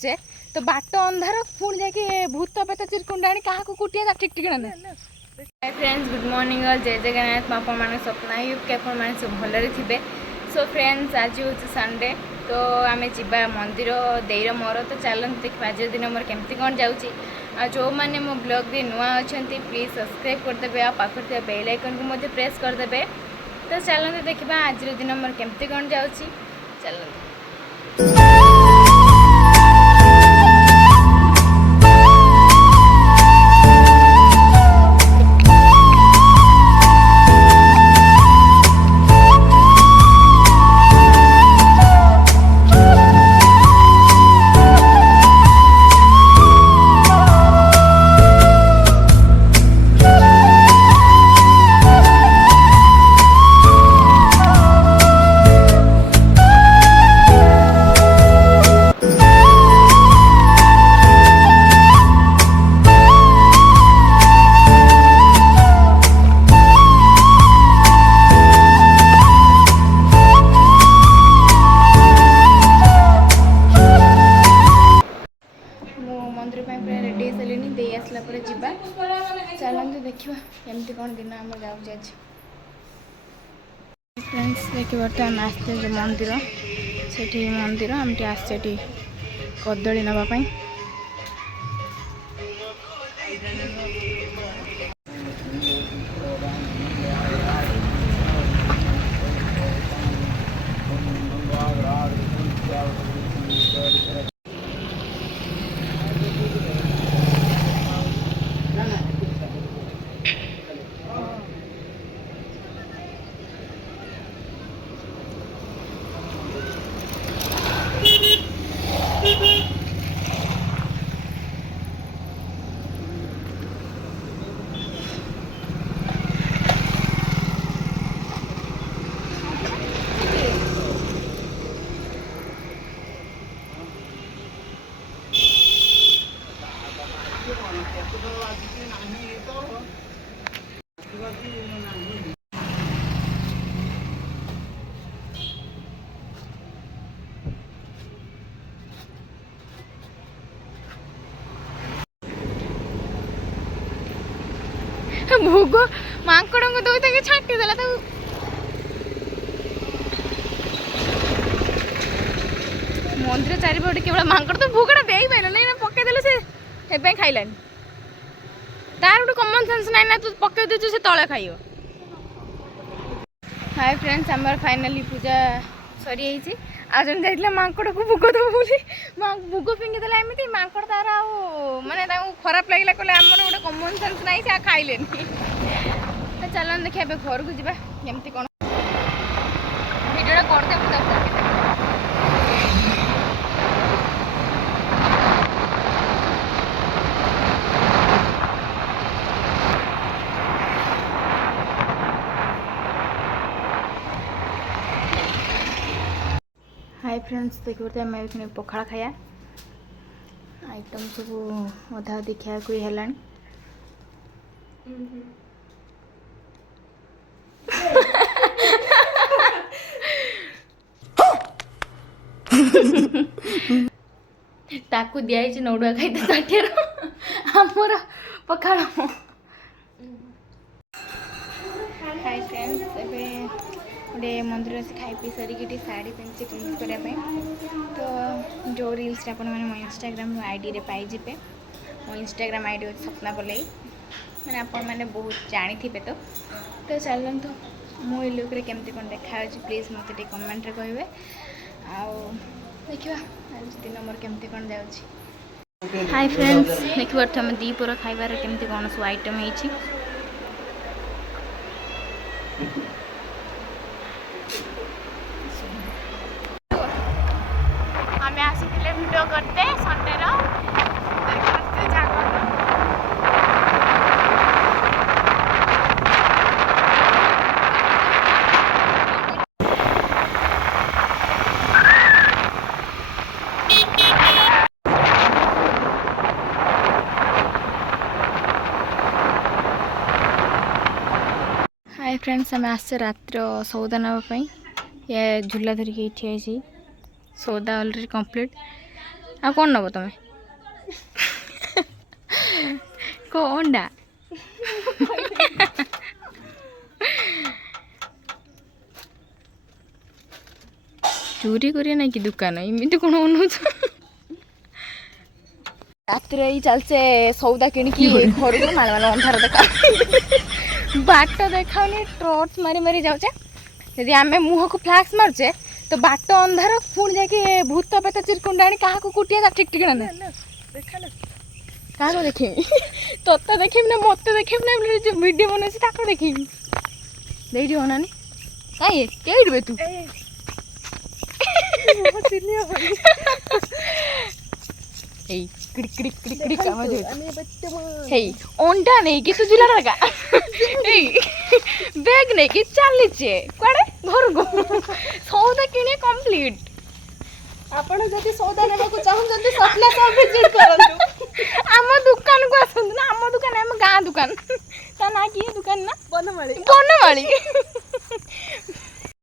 जाऊचे तो बाट अंधार पुणी जाके भूत पेत चिरकुंडाणी क्या कुटिया ठीक ठीक ना। हाय फ्रेंड्स गुड मॉर्निंग और जय जगन्नाथ आप स्वप्ना कि आप सब भलि थे। सो फ्रेंड्स आज हूँ संडे तो आम जा मंदिर देर मोर तो चलते देखा आज दिन मोर केमती कौन जाऊँगी जो मैंने मो ब्लॉग रे नुआ अच्छा प्लीज सब्सक्राइब करदे आ पाखे बेल आइकन को प्रेस करदे। तो चलते देखा आज दिन मोर केमती कौन जाऊँगी चलते। मंदिर पूरा रेडी हो सारे दे आसला जा चलते देखा एमती कौन दिन आम जाऊँ। फ्रेंड्स देखिए बर्तमान आसते जो मंदिर से मंदिर आम आसचे कदली नापी भोग माकड़ को दौड़ छाटी देला तो मंदिर चारिपटे केवल माकड़ तो भोगटा दे पार ना पकईदे से खाइलानी तार गोटे कमन सेन्स ना ना तू पकई दे से तले खाइब। हाय फ्रेंड्स आमर फाइनाली पूजा सरी जाइए आज जाइए माकड़ को भोग दब बोली भोग फिंगिदेला एमती माकड़ तार माने खराब लगे कहले आमर गोटे कमन सेन्स ना से खाइले तो चलन देखिए घर को जावा एमती कौन भिडियोटा करदे। हाय फ्रेंड्स देखिए आम ये पखाड़ खाया आइटम सब अधा अधी खिया खुई है ताकू दिखाई नौड़ुआ खाई ताटियार आमर पखाड़। हाय फ्रेंड्स गोटे मंदिर से खाई पी सारिकी साड़ी पिंधि चेंज करने तो जो रील्स आप मो इंस्टाग्राम आईडी रे पाइजे मो इंस्टाग्राम आईडी अच्छे सपना पलई मैंने आपण मैंने बहुत जानी थे तो चलते मो लुक रे केमती कौन देखा प्लीज मत कमेंट रे कहे देखा आज दिन मोर केमती कौन जाऊँगी। हाय फ्रेंड्स देखिए आम दीपर खाइबार केमती कौन सब आइटम है वीडियो करते संडे हाय फ्रेंड्स आम आस रात्र सौदा नापी ये झूला धरिकी ठिया सौदा अलरेडी कंप्लीट ଆଉ କ'ଣ ନେବ ତମେ କ'ଣଟା ଚୋରି କରିବା ନାଇଁ କି ଦୋକାନ ଏମିତି କ'ଣ ଅନଉଛ ରାତିରେ ଏଇ ଚାଲିଛେ ସଉଦା କିଣିକି ଘରକୁ ମାଳ ମାଳ ଅନ୍ଧାର ଦେଖା ବାଟ ଦେଖାଉନି ଟର୍ଚ୍ଚ ମାରି ମାରି ଯାଉଛେ ଯଦି ଆମେ ମୁହଁକୁ ଫ୍ଲାକ୍ସ ମାରୁଛେ ତ ବାଟ ଅନ୍ଧାର ପୁଣି ଯାଇକି ଭୂତ ପେତ ଚିରକୁଣ୍ଡା ଆଣି କାହାକୁ କୁଟିଆ ତା ଠିକ୍ ଠିକଣା ନାହିଁ କାହାକୁ ଦେଖେଇବି ତୋତେ ଦେଖେଇବି ନା ମତେ ଦେଖେଇବି ନା ଯୋଉ ଭିଡ଼ିଓ ବନେଇଛି ତାକୁ ଦେଖେଇବି ଦେଇଠି ଅନାନି କାଇଁ କେଇଠି ବେ ତୁ ଏଇ କିଡି କିଡି କିଡି କିଡି କାମ ହେଇ ଅଣ୍ଡା ନେଇକି ତୁ ଜିଲ୍ଲା ଲଗା ଏଇ ବ୍ୟାଗ ନେଇକି ଚାଲିଛେ କୁଆଡେ ଘରକୁ ସଉଦା କିଣି କମ୍ପ୍ଲିଟ ଆପଣ ଯଦି ସଉଦା ନେବାକୁ ଚାହୁଁଛନ୍ତି ସପ୍ଲା ସପ୍ ଭିଜିଟ୍ କରନ୍ତୁ ଆମ ଦୋକାନକୁ ଆସନ୍ତୁ ନା ଆମ ଦୋକାନ ଆମ ଗାଁ ଦୋକାନ ତା ନା କିଏ ଦୋକାନ ନା ବନମାଳି ବନମାଳି